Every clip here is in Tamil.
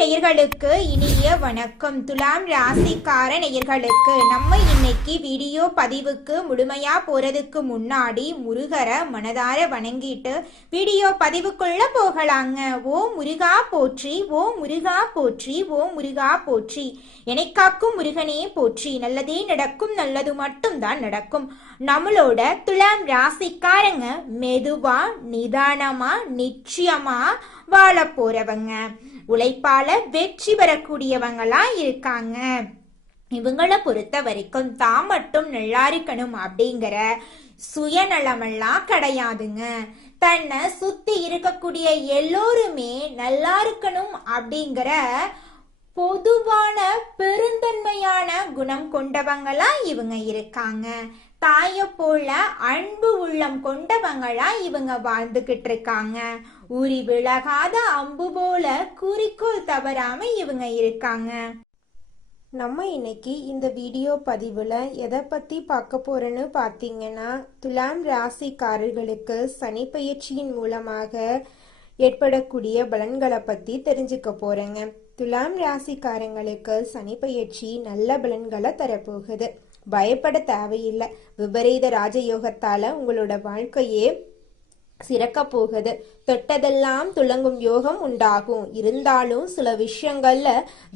நேயர்களுக்கு இனிய வணக்கம். துலாம் ராசிக்கார நேயர்களுக்கு நம்ம இன்னைக்கு வீடியோ பதிவுக்கு முழுமையா போறதுக்கு முன்னாடி முருகரை மனதார வணங்கிட்டு வீடியோ பதிவுக்குள்ள போகலாங்க. ஓ முருகா போற்றி, ஓ முருகா போற்றி, ஓ முருகா போற்றி. என்னை காக்கும் முருகனே போற்றி. நல்லதே நடக்கும், நல்லது மட்டும் தான் நடக்கும். நம்மளோட துலாம் ராசிக்காரங்க மெதுவா நிதானமா நிச்சயமா வாழ போறவங்க, உழைப்பால வெற்றி பெறக்கூடியவங்களா இருக்காங்க. இவங்களை பொறுத்த வரைக்கும் தான் மட்டும் நல்லா இருக்கணும் அப்படிங்கிற சுயநலமெல்லாம் கிடையாதுங்க. தன்னை சுத்தி இருக்கக்கூடிய எல்லோருமே நல்லா இருக்கணும் அப்படிங்கிற பொதுவான பெருந்தன்மையான குணம் கொண்டவங்களா இவங்க இருக்காங்க. தாய போல அன்பு உள்ளம் கொண்டவங்களா இவங்க வாழ்ந்துகிட்டு இருக்காங்க. உரி விலகாத அம்பு போல குறிக்கோள் தவறாம இவங்க இருக்காங்க. நம்ம இன்னைக்கு இந்த வீடியோ பதிவுல எதை பத்தி பார்க்க போறோன்னு பார்த்தீங்கன்னா, துலாம் ராசிக்காரர்களுக்கு சனி பயிற்சியின் மூலமாக ஏற்படக்கூடிய பலன்களை பத்தி தெரிஞ்சுக்க போறேங்க. துலாம் ராசிக்காரங்களுக்கு சனி பயிற்சி நல்ல பலன்களை தரப்போகுது. பயப்பட தேவையில்லை. விபரீத ராஜயோகத்தால உங்களோட வாழ்க்கையே சிறக்க போகுது. தொட்டதெல்லாம் துலங்கும் யோகம் உண்டாகும். இருந்தாலும் சில விஷயங்கள்ல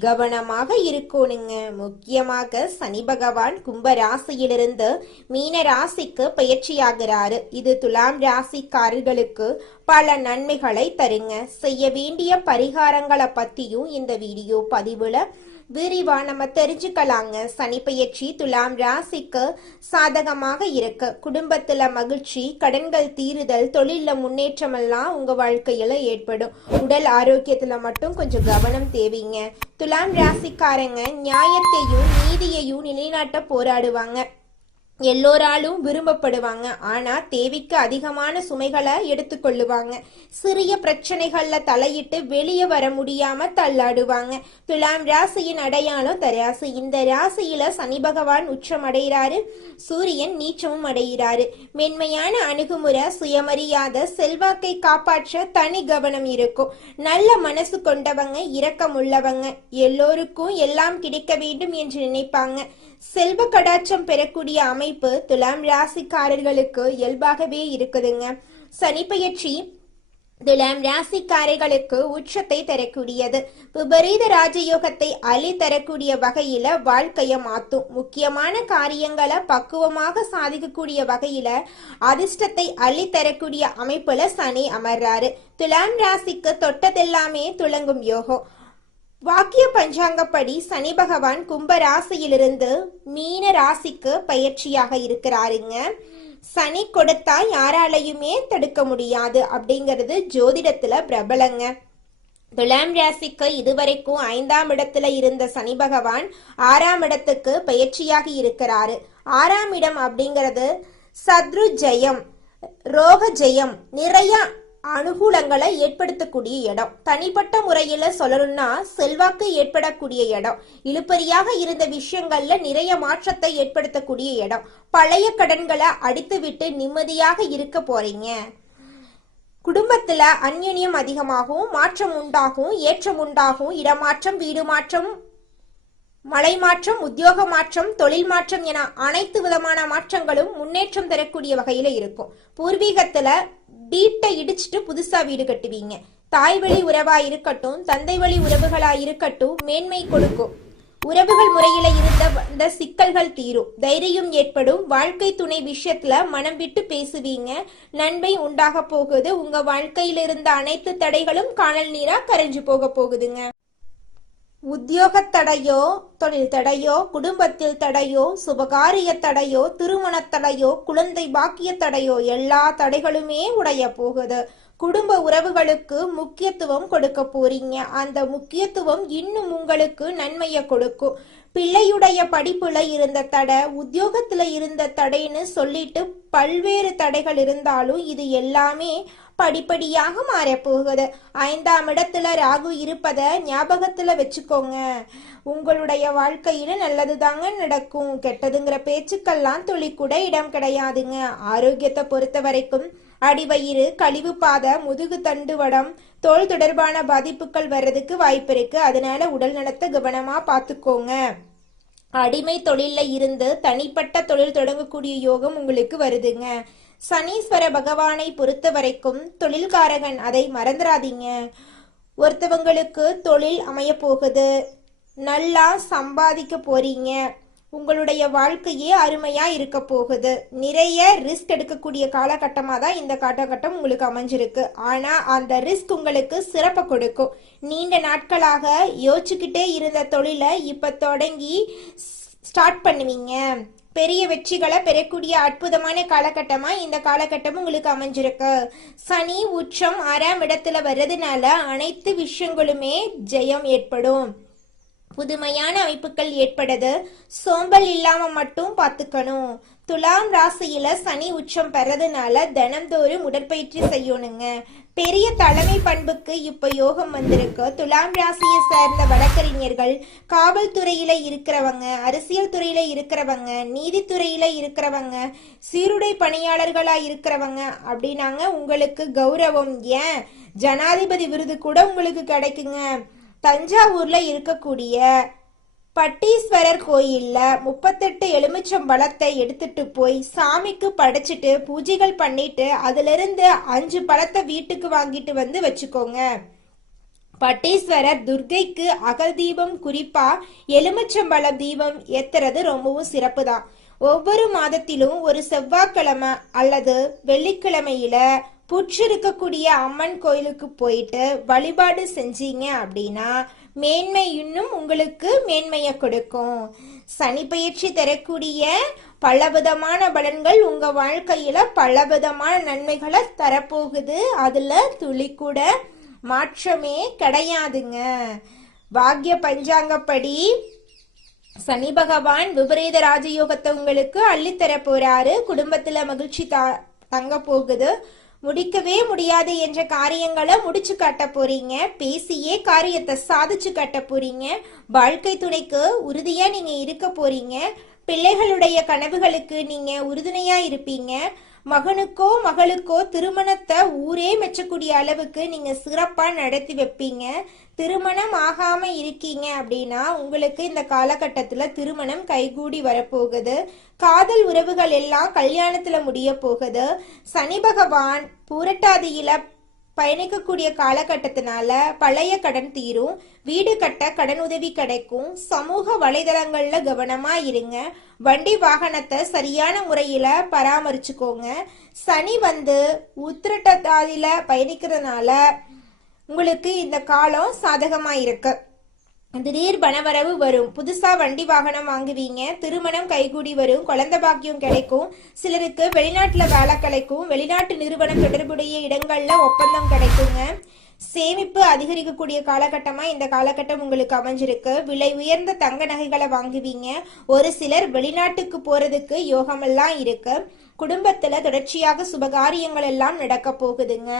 கவனமாக இருக்கணுங்க. முக்கியமாக சனி பகவான் கும்ப ராசியிலிருந்து மீன ராசிக்கு பயிற்சியாகிறாரு. இது துலாம் ராசிக்காரர்களுக்கு பல நன்மைகளை தருங்க. செய்ய வேண்டிய பரிகாரங்களை பத்தியும் இந்த வீடியோ பதிவுல விரிவா நம்ம தெரிஞ்சுக்கலாங்க. சனி பயிற்சி துலாம் ராசிக்கு சாதகமாக இருக்கு. குடும்பத்துல மகிழ்ச்சி, கடன்கள் தீருதல், தொழில முன்னேற்றம் எல்லாம் உங்க வாழ்க்கையில ஏற்படும். உடல் ஆரோக்கியத்துல மட்டும் கொஞ்சம் கவனம் தேவைங்க. துலாம் ராசிக்காரங்க நியாயத்தையும் நீதியையும் நிலைநாட்ட போராடுவாங்க. எல்லோராலும் விரும்பப்படுவாங்க. ஆனா தேவைக்கு அதிகமான சுமைகளை எடுத்துக்கொள்ளுவாங்க. சிறிய பிரச்சனைகள்ல தலையிட்டு வெளியே வர முடியாம தள்ளாடுவாங்க. துலாம் ராசியின் அடையாளம் தராசு. இந்த ராசியில சனி பகவான் உச்சம் அடைகிறாரு, சூரியன் நீச்சமும் அடைகிறாரு. மென்மையான அணுகுமுறை, சுயமரியாதை, செல்வாக்கை காப்பாற்ற தனி கவனம் இருக்கும். நல்ல மனசு கொண்டவங்க, இரக்கம் உள்ளவங்க, எல்லோருக்கும் எல்லாம் கிடைக்க வேண்டும் என்று நினைப்பாங்க. செல்வ கடாட்சம் பெறக்கூடிய அமைப்பு துலாம் ராசிக்காரர்களுக்கு இயல்பாகவே இருக்குதுங்க. சனி பயிற்சி துலாம் ராசிக்காரர்களுக்கு உச்சத்தை தரக்கூடியது. விபரீத ராஜயோகத்தை அள்ளி தரக்கூடிய வகையில வாழ்க்கைய மாத்தும். முக்கியமான காரியங்களை பக்குவமாக சாதிக்கக்கூடிய வகையில அதிர்ஷ்டத்தை அள்ளி தரக்கூடிய அமைப்புல சனி அமர்றாரு. துலாம் ராசிக்கு தொட்டதெல்லாமே துலங்கும் யோகம். வாக்கிய பஞ்சாங்கப்படி சனி பகவான் கும்ப ராசியிலிருந்து மீன ராசிக்கு பயிற்சியாக இருக்கிறாருங்க. சனி கொடுத்தா யாராலையுமே தடுக்க முடியாது அப்படிங்கிறது ஜோதிடத்துல பிரபலங்க. துலாம் ராசிக்கு இதுவரைக்கும் 5ஆம் இடத்துல இருந்த சனி பகவான் 6ஆம் இடத்துக்கு பயிற்சியாக இருக்கிறாரு. 6ஆம் இடம் அப்படிங்கிறது சத்ரு ஜெயம், ரோக ஜெயம், நிறைய அனுகூலங்களை ஏற்படுத்தக்கூடிய இடம். தனிப்பட்ட முறையில சொல்லணும்னா செல்வாக்கு ஏற்படக்கூடிய இடம். இழுபறியாக இருந்த விஷயங்கள்ல நிறைய மாற்றத்தை ஏற்படுத்தக்கூடிய இடம். பழைய கடன்களை அடித்து விட்டு நிம்மதியாக இருக்க போறீங்க. குடும்பத்துல அந்யோன்யம் அதிகமாகும், மாற்றம் உண்டாகும், ஏற்றம் உண்டாகும். இடமாற்றம், வீடு மாற்றம், மலை மாற்றம், உத்தியோக மாற்றம், தொழில் மாற்றம் என அனைத்து விதமான மாற்றங்களும் முன்னேற்றம் தரக்கூடிய வகையில இருக்கும். பூர்வீகத்துல வீட்டை இடிச்சிட்டு புதுசா வீடு கட்டுவீங்க. தாய் வழி உறவா இருக்கட்டும், தந்தை வழி உறவுகளா இருக்கட்டும், மேன்மை கொடுக்கும். உறவுகள் முறையில இருந்த சிக்கல்கள் தீரும். தைரியம் ஏற்படும். வாழ்க்கை துணை விஷயத்துல மனம் விட்டு பேசுவீங்க. நன்மை உண்டாக போகுது. உங்க வாழ்க்கையில இருந்த அனைத்து தடைகளும் காணல் நீரா கரைஞ்சு போக போகுதுங்க. உத்தியோக தடையோ, தொழில் தடையோ, குடும்பத்தில் தடையோ, சுபகாரிய தடையோ, திருமண தடையோ, குழந்தை பாக்கிய தடையோ, எல்லா தடைகளுமே உடைய போகுது. குடும்ப உறவுகளுக்கு முக்கியத்துவம் கொடுக்க போறீங்க. அந்த முக்கியத்துவம் இன்னும் உங்களுக்கு நன்மையை கொடுக்கும். பிள்ளையுடைய படிப்புல இருந்த தடை, உத்தியோகத்துல இருந்த தடைன்னு சொல்லிட்டு பல்வேறு தடைகள் இருந்தாலும் இது எல்லாமே படிப்படியாக மாறப்போகுது. 5ஆம் இடத்துல ராகு இருப்பத ஞாபகத்துல வச்சுக்கோங்க. உங்களுடைய வாழ்க்கையில நல்லதுதாங்க நடக்கும். கெட்டதுங்கிற பேச்சுக்கெல்லாம் துளி கூட இடம் கிடையாதுங்க. ஆரோக்கியத்தை பொறுத்த வரைக்கும் அடிவயிறு, கழிவு பாதை, முதுகு தண்டுவடம், தோல் தொடர்பான பாதிப்புகள் வர்றதுக்கு வாய்ப்பு இருக்கு. அதனால உடல் நலத்தை கவனமா பார்த்துக்கோங்க. அடிமை தொழில இருந்து தனிப்பட்ட தொழில் தொடங்கக்கூடிய யோகம் உங்களுக்கு வருதுங்க. சனீஸ்வர பகவானை பொறுத்த வரைக்கும் தொழில்காரகன், அதை மறந்துடாதீங்க. ஒருத்தவங்களுக்கு தொழில் அமைய போகுது, நல்லா சம்பாதிக்க போறீங்க, உங்களுடைய வாழ்க்கையே அருமையா இருக்க போகுது. நிறைய ரிஸ்க் எடுக்கக்கூடிய காலகட்டமாக தான் இந்த காலகட்டம் உங்களுக்கு அமைஞ்சிருக்கு. ஆனா அந்த ரிஸ்க் உங்களுக்கு சிறப்பை கொடுக்கும். நீண்ட நாட்களாக யோசிச்சுக்கிட்டே இருந்த தொழிலை இப்ப தொடங்கி ஸ்டார்ட் பண்ணுவீங்க. பெரிய வெற்றிகளை பெறக்கூடிய அற்புதமான காலகட்டமா இந்த காலகட்டம் உங்களுக்கு அமைஞ்சிருக்கு. சனி உச்சம் 6ஆம் இடத்துல வர்றதுனால அனைத்து விஷயங்களுமே ஜெயம் ஏற்படும். புதுமையான அமைப்புகள் ஏற்படுது. சோம்பல் இல்லாம மட்டும் பார்த்துக்கணும். துலாம் ராசியில சனி உச்சம் பெறதுனால தினம்தோறும் உடற்பயிற்சி செய்யணுங்க. பெரிய தலைமை பண்புக்கு இப்ப யோகம் வந்திருக்கு. துலாம் ராசியை சேர்ந்த வழக்கறிஞர்கள், காவல்துறையில இருக்கிறவங்க, அரசியல் துறையில இருக்கிறவங்க, நீதித்துறையில இருக்கிறவங்க, சீருடை பணியாளர்களா இருக்கிறவங்க அப்படின்னாங்க உங்களுக்கு கௌரவம், ஏன் ஜனாதிபதி விருது கூட உங்களுக்கு கிடைக்குங்க. தஞ்சாவூர்ல இருக்கக்கூடிய பட்டீஸ்வரர் கோயில்ல 38 எலுமிச்சம் பழத்தை எடுத்துட்டு போய் சாமிக்கு படைச்சிட்டு பூஜைகள் பண்ணிட்டு அதுல இருந்து 5 பழத்தை வீட்டுக்கு வாங்கிட்டு வந்து வச்சுக்கோங்க. பட்டீஸ்வரர் துர்க்கைக்கு அகல் தீபம், குறிப்பா எலுமிச்சம்பழ தீபம் ஏத்துறது ரொம்பவும் சிறப்பு தான். ஒவ்வொரு மாதத்திலும் ஒரு செவ்வாய்க்கிழமை அல்லது வெள்ளிக்கிழமையில புற்று இருக்கக்கூடிய அம்மன் கோயிலுக்கு போயிட்டு வழிபாடு செஞ்சீங்க அப்படின்னா மேன்மை இன்னும் உங்களுக்கு மேன்மையை கொடுக்கும். சனி பயிற்சி தரக்கூடிய பலவிதமான பலன்கள் உங்க வாழ்க்கையில பலவிதமான நன்மைகளை தரப்போகுது. அதுல துளி கூட மாற்றமே கிடையாதுங்க. பாக்ய பஞ்சாங்கப்படி சனி பகவான் விபரீத ராஜயோகத்தை உங்களுக்கு அள்ளித்தர போறாரு. குடும்பத்துல மகிழ்ச்சி தங்க போகுது. முடிக்கவே முடியாது என்ற காரியங்களை முடிச்சு காட்ட போறீங்க. பேசியே காரியத்தை சாதிச்சு காட்ட போறீங்க. வாழ்க்கை துணைக்கு உறுதியா நீங்க இருக்க போறீங்க. பிள்ளைகளுடைய கனவுகளுக்கு நீங்க உறுதுணையா இருப்பீங்க. மகனுக்கோ மகளுக்கோ திருமணத்தை ஊரே மெச்சக்கூடிய அளவுக்கு நீங்க சிறப்பா நடத்தி வைப்பீங்க. திருமணம் ஆகாம இருக்கீங்க அப்படின்னா உங்களுக்கு இந்த காலகட்டத்துல திருமணம் கைகூடி வரப்போகுது. காதல் உறவுகள் எல்லாம் கல்யாணத்துல முடிய போகுது. சனி பகவான் பூரட்டாதியில பயணிக்கக்கூடிய காலகட்டத்தினால பழைய கடன் தீரும். வீடு கட்ட கடன் உதவி கிடைக்கும். சமூக வலைதளங்கள்ல கவனமா இருங்க. வண்டி வாகனத்தை சரியான முறையில பராமரிச்சுக்கோங்க. சனி உத்திரட்டாதியில பயணிக்கிறதுனால உங்களுக்கு இந்த காலம் சாதகமா இருக்கு. திடீர் பணவரவு வரும். புதுசா வண்டி வாகனம் வாங்குவீங்க. திருமணம் கைகூடி வரும். குழந்தை பாக்கியம் கிடைக்கும். சிலருக்கு வெளிநாட்டுல வேலை கிடைக்கும். வெளிநாட்டு நிறுவனம் தொடர்புடைய இடங்கள்ல ஒப்பந்தம் கிடைக்குங்க. சேமிப்பு அதிகரிக்கக்கூடிய காலகட்டமா இந்த காலகட்டம் உங்களுக்கு அமைஞ்சிருக்கு. விலை உயர்ந்த தங்க நகைகளை வாங்குவீங்க. ஒரு சிலர் வெளிநாட்டுக்கு போறதுக்கு யோகமெல்லாம் இருக்கு. குடும்பத்துல தொடர்ச்சியாக சுபகாரியங்கள் எல்லாம் நடக்க போகுதுங்க.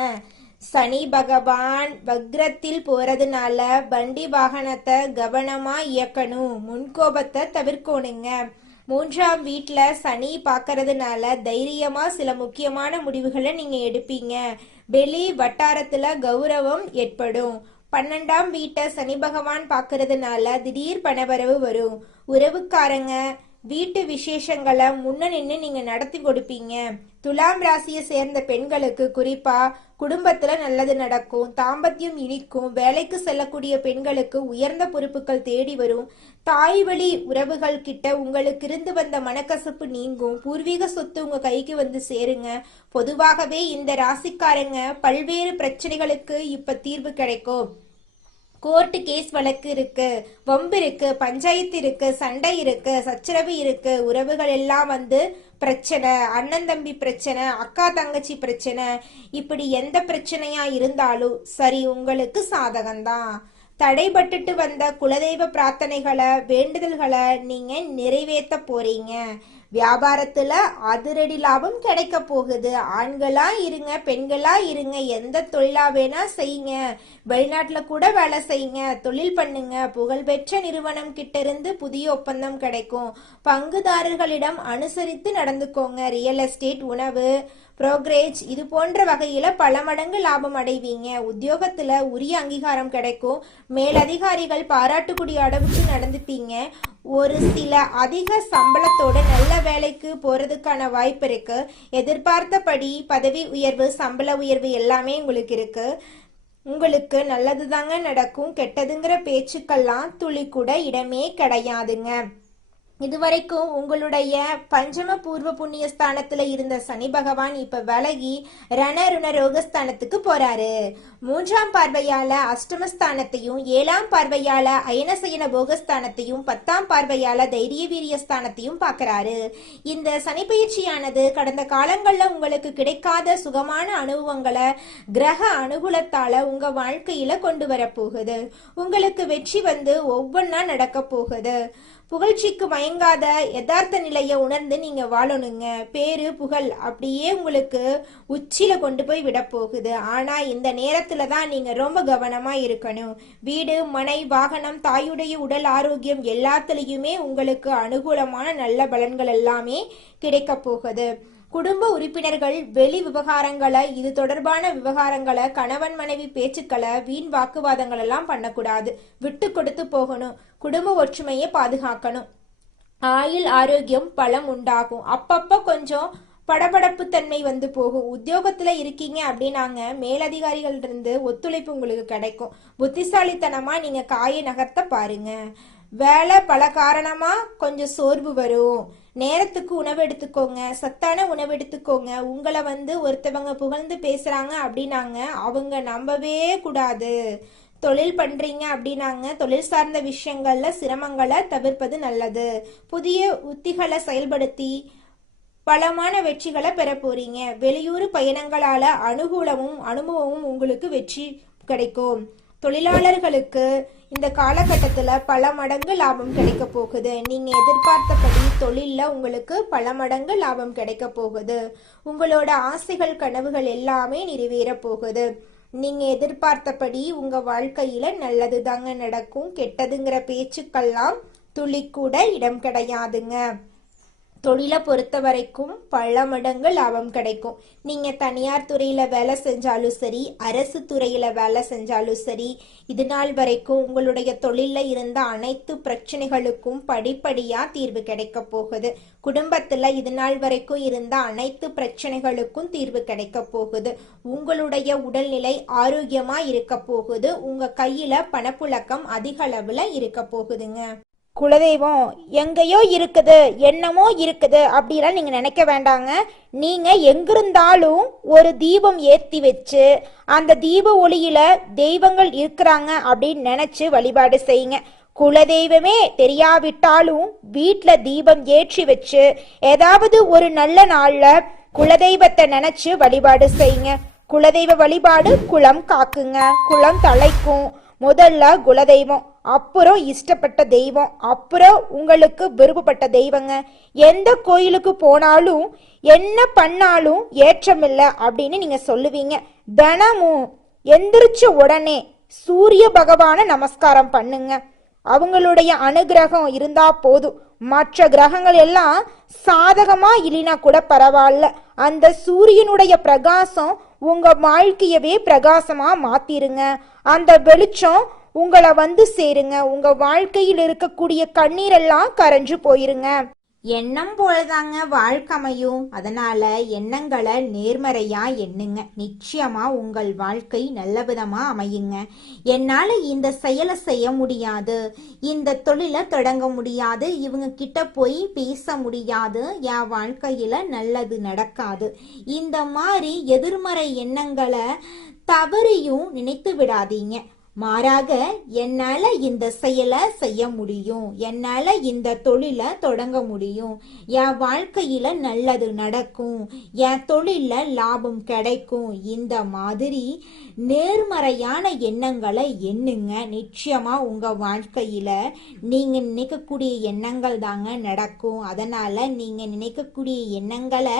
சனி பகவான் வக்ரத்தில் போறதுனால வண்டி வாகனத்தை கவனமா இயக்கணும். முன்கோபத்தை தவிர்க்கணுங்க. 3ஆம் வீட்டுல சனி பாக்கிறதுனால தைரியமா சில முக்கியமான முடிவுகளை நீங்க எடுப்பீங்க. வெளி வட்டாரத்துல கௌரவம் ஏற்படும். 12ஆம் வீட்டை சனி பகவான் பாக்கிறதுனால திடீர் பணவரவு வரும். உறவுக்காரங்க வீட்டு விசேஷங்களை முன்ன நின்று நீங்க நடத்தி கொடுப்பீங்க. துலாம் ராசியை சேர்ந்த பெண்களுக்கு குறிப்பா குடும்பத்துல நல்லது நடக்கும். தாம்பத்தியம் இனிக்கும். வேலைக்கு செல்லக்கூடிய பெண்களுக்கு உயர்ந்த பொறுப்புகள் தேடி வரும். தாய் வழி உறவுகள் கிட்ட உங்களுக்கு இருந்து வந்த மனக்கசப்பு நீங்கும். பூர்வீக சொத்து உங்க கைக்கு வந்து சேருங்க. பொதுவாகவே இந்த ராசிக்காரங்க பல்வேறு பிரச்சனைகளுக்கு இப்ப தீர்வு கிடைக்கும். கோர்ட்டு கேஸ் வழக்கு இருக்கு, வம்பு இருக்கு, பஞ்சாயத்து இருக்கு, சண்டை இருக்கு, சச்சரவு இருக்கு. உறவுகள் எல்லாம் பிரச்சனை, அண்ணன் தம்பி பிரச்சனை, அக்கா தங்கச்சி பிரச்சனை, இப்படி எந்த பிரச்சனையா இருந்தாலும் சரி உங்களுக்கு சாதகம்தான். தடைபட்டுட்டு வந்த குலதெய்வ பிரார்த்தனைகளை, வேண்டுதல்களை நீங்க நிறைவேற்ற போறீங்க. வியாபாரத்துல அதிரடி லாபம் கிடைக்க போகுது. ஆண்களா இருங்க, பெண்களா இருங்க, எந்த தொழிலா வேணா செய்யுங்க. வெளிநாட்டுல கூட வேலை செய்யுங்க, தொழில் பண்ணுங்க. புகழ்பெற்ற நிறுவனம் கிட்ட இருந்து புதிய ஒப்பந்தம் கிடைக்கும். பங்குதாரர்களிடம் அனுசரித்து நடந்துக்கோங்க. ரியல் எஸ்டேட், உணவு, புரோக்கரேஜ் இது போன்ற வகையில பல மடங்கு லாபம் அடைவீங்க. உத்தியோகத்துல உரிய அங்கீகாரம் கிடைக்கும். மேலதிகாரிகள் பாராட்டுக்கூடிய அளவுக்கு நடந்துப்பீங்க. ஒரு சில அதிக சம்பளத்தோட நல்ல வேலைக்கு போறதுக்கான வாய்ப்பு இருக்கு. எதிர்பார்த்தபடி பதவி உயர்வு, சம்பள உயர்வு எல்லாமே உங்களுக்கு இருக்கு. உங்களுக்கு நல்லது தாங்க நடக்கும். கெட்டதுங்கிற பேச்சுக்கெல்லாம் துளி கூட இடமே கிடையாதுங்க. இதுவரைக்கும் உங்களுடைய பஞ்சம பூர்வ புண்ணிய ஸ்தானத்துல இருந்த சனி பகவான் இப்ப விலகி ரணருண ரோகஸ்தானத்துக்கு போறாரு. 3ஆம் பார்வையால அஷ்டமஸ்தானத்தையும் 7ஆம் பார்வையால அயனசயன போகஸ்தானத்தையும் 10ஆம் பார்வையால தைரிய வீரிய ஸ்தானத்தையும் பாக்குறாரு. இந்த சனி பயிற்சியானது கடந்த காலங்கள்ல உங்களுக்கு கிடைக்காத சுகமான அனுபவங்களை கிரக அனுகூலத்தால உங்க வாழ்க்கையில கொண்டு வர போகுது. உங்களுக்கு வெற்றி வந்து ஒவ்வொன்னா நடக்க போகுது. புகழ்ச்சிக்கு மயங்காத யதார்த்த நிலையை உணர்ந்து நீங்க வாழணுங்க. பேரு புகழ் அப்படியே உங்களுக்கு உச்சியில கொண்டு போய் விட போகுது. ஆனா இந்த நேரத்துல தான் நீங்க ரொம்ப கவனமா இருக்கணும். வீடு, மனை, வாகனம், தாயுடைய உடல் ஆரோக்கியம் எல்லாத்துலயுமே உங்களுக்கு அனுகூலமான நல்ல பலன்கள் எல்லாமே கிடைக்க போகுது. குடும்ப உறுப்பினர்கள் வெளி விவகாரங்களை, இது தொடர்பான விவகாரங்களை, கணவன் மனைவி பேச்சுக்களை, வீண் வாக்குவாதங்கள் எல்லாம் பண்ணக்கூடாது. விட்டு கொடுத்து போகணும். குடும்ப ஒற்றுமையை பாதுகாக்கணும். ஆயுள் ஆரோக்கியம் பலம் உண்டாகும். அப்பப்ப கொஞ்சம் படபடப்பு தன்மை வந்து போகும். உத்தியோகத்துல இருக்கீங்க அப்படின்னாங்க மேலதிகாரிகள் இருந்து ஒத்துழைப்பு உங்களுக்கு கிடைக்கும். புத்திசாலித்தனமா நீங்க காயை நகர்த்த பாருங்க. வேலை பல காரணமா கொஞ்சம் சோர்வு வரும். நேரத்துக்கு உணவு எடுத்துக்கோங்க. சத்தான உணவு எடுத்துக்கோங்க. உங்களை வந்து ஒருத்தவங்க புகழ்ந்து பேசுறாங்க அப்படின்னாங்க அவங்க நம்பவே கூடாது. தொழில் பண்றீங்க அப்படின்னாங்க தொழில் சார்ந்த விஷயங்கள்ல சிரமங்களை தவிர்ப்பது நல்லது. புதிய உத்திகளை செயல்படுத்தி பலமான வெற்றிகளை பெற போறீங்க. வெளியூர் பயணங்களால அனுகூலமும் அனுபவமும் உங்களுக்கு வெற்றி கிடைக்கும். தொழிலாளர்களுக்கு இந்த காலகட்டத்துல பல மடங்கு லாபம் கிடைக்க போகுது. நீங்க எதிர்பார்த்தபடி தொழில்ல உங்களுக்கு பல மடங்கு லாபம் கிடைக்க போகுது. உங்களோட ஆசைகள், கனவுகள் எல்லாமே நிறைவேற போகுது. நீங்க எதிர்பார்த்தபடி உங்க வாழ்க்கையில நல்லது தாங்க நடக்கும். கெட்டதுங்கிற பேச்சுக்கெல்லாம் துளி கூட இடம் கிடையாதுங்க. தொழிலை பொறுத்த வரைக்கும் பல மடங்கு லாபம் கிடைக்கும். நீங்க தனியார் துறையில வேலை செஞ்சாலும் சரி, அரசு துறையில வேலை செஞ்சாலும் சரி, இது நாள் வரைக்கும் உங்களுடைய தொழில இருந்த அனைத்து பிரச்சனைகளுக்கும் படிப்படியா தீர்வு கிடைக்க போகுது. குடும்பத்துல இது நாள் வரைக்கும் இருந்த அனைத்து பிரச்சனைகளுக்கும் தீர்வு கிடைக்க போகுது. உங்களுடைய உடல்நிலை ஆரோக்கியமா இருக்க போகுது. உங்க கையில பணப்புழக்கம் அதிக அளவுல இருக்க போகுதுங்க. குலதெய்வம் எங்கேயோ இருக்குது, என்னமோ இருக்குது அப்படிலாம் நீங்க நினைக்க வேண்டாங்க. நீங்க எங்கிருந்தாலும் ஒரு தீபம் ஏத்தி வச்சு அந்த தீப ஒளியில தெய்வங்கள் இருக்கிறாங்க அப்படின்னு நினைச்சு வழிபாடு செய்யுங்க. குலதெய்வமே தெரியாவிட்டாலும் வீட்டுல தீபம் ஏற்றி வச்சு ஏதாவது ஒரு நல்ல நாள்ல குலதெய்வத்தை நினைச்சு வழிபாடு செய்யுங்க. குலதெய்வ வழிபாடு குலம் காக்குங்க, குலம் தலைக்கும். முதல்ல குலதெய்வம், அப்புறம் இஷ்டப்பட்ட தெய்வம், அப்புறம் உங்களுக்கு விருப்பப்பட்ட தெய்வங்க. எந்த கோயிலுக்கு போனாலும் என்ன பண்ணாலும் ஏற்றமில்லை அப்படின்னு நீங்க சொல்லுவீங்க. தினமும் எந்திரிச்ச உடனே சூரிய பகவான நமஸ்காரம் பண்ணுங்க. அவங்களுடைய அனுகிரகம் இருந்தா போதும். மற்ற கிரகங்கள் எல்லாம் சாதகமா இல்லைனா கூட பரவாயில்ல. அந்த சூரியனுடைய பிரகாசம் உங்க வாழ்க்கையவே பிரகாசமா மாத்திருங்க. அந்த வெளிச்சம் உங்களை வந்து சேருங்க. உங்க வாழ்க்கையில் இருக்கக்கூடிய கண்ணீரெல்லாம் கரைஞ்சு போயிருங்க. எண்ணம் போலதாங்க வாழ்க்கையும். அதனால எண்ணங்களை நேர்மறையா எண்ணுங்க. நிச்சயமா உங்கள் வாழ்க்கை நல்ல விதமா அமையுங்க. என்னால இந்த செயலை செய்ய முடியாது, இந்த தொழிலை தொடங்க முடியாது, இவங்க கிட்ட போய் பேச முடியாது, என் வாழ்க்கையில நல்லது நடக்காது, இந்த மாதிரி எதிர்மறை எண்ணங்களை தவறியும் நினைத்து விடாதீங்க. மாறாக என்னால இந்த செயலை செய்ய முடியும், என்னால இந்த தொழிலை தொடங்க முடியும், என் வாழ்க்கையில நல்லது நடக்கும், என் தொழில லாபம் கிடைக்கும், இந்த மாதிரி நேர்மறையான எண்ணங்களை எண்ணுங்க. நிச்சயமா உங்க வாழ்க்கையில நீங்க நினைக்கக்கூடிய எண்ணங்கள் தாங்க நடக்கும். அதனால நீங்க நினைக்கக்கூடிய எண்ணங்களை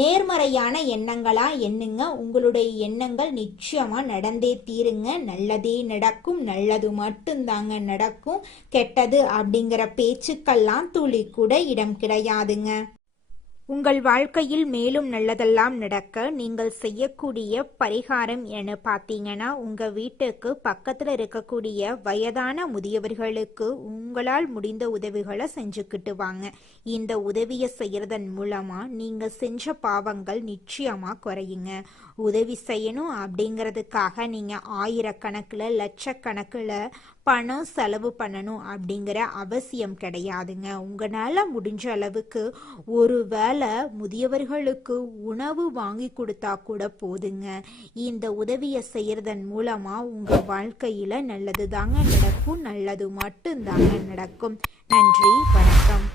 நேர்மறையான எண்ணங்களா எண்ணுங்க. உங்களுடைய எண்ணங்கள் நிச்சயமா நடந்தே தீருங்க. நல்லதே நடக்கும், நல்லது மட்டும்தாங்க நடக்கும். கெட்டது அப்படிங்கிற பேச்சுக்கெல்லாம் துளி கூட இடம் கிடையாதுங்க. உங்கள் வாழ்க்கையில் மேலும் நல்லதெல்லாம் நடக்க நீங்கள் செய்யக்கூடிய பரிகாரம் என்ன பார்த்தீங்கன்னா, உங்கள் வீட்டுக்கு பக்கத்தில் இருக்கக்கூடிய வயதான முதியவர்களுக்கு உங்களால் முடிந்த உதவிகளை செஞ்சுக்கிட்டு வாங்க. இந்த உதவியை செய்யறதன் மூலமாக நீங்கள் செஞ்ச பாவங்கள் நிச்சயமாக குறையுங்க. உதவி செய்யணும் அப்படிங்கிறதுக்காக நீங்கள் ஆயிரக்கணக்கில் லட்சக்கணக்கில் பணம் செலவு பண்ணணும் அப்படிங்கிற அவசியம் கிடையாதுங்க. உங்களால் முடிஞ்ச அளவுக்கு ஒரு வேளை முதியவர்களுக்கு உணவு வாங்கி கொடுத்தா கூட போதுங்க. இந்த உதவியை செய்யறதன் மூலமா உங்க வாழ்க்கையில நல்லது தாங்க நடக்கும், நல்லது மட்டும்தாங்க நடக்கும். நன்றி, வணக்கம்.